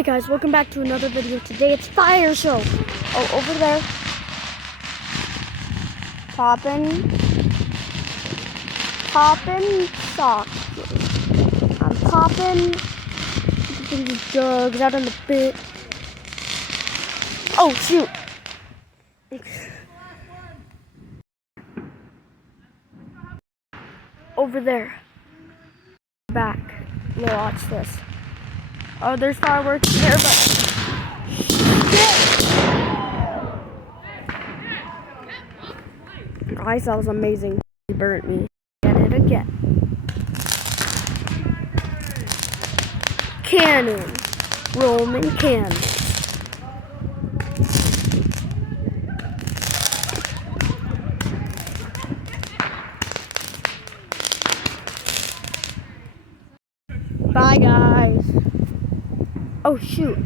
Hi guys, welcome back to another video. Today it's fire show. Oh, over there. Popping socks. I'm popping these jugs out in the pit. Oh shoot. Over there. Back. Yeah, watch this. Oh, there's fireworks here, but shit! Guys, that was amazing. He burnt me. Get it again. Cannon. Roman cannon. Bye, guys. Oh, shoot.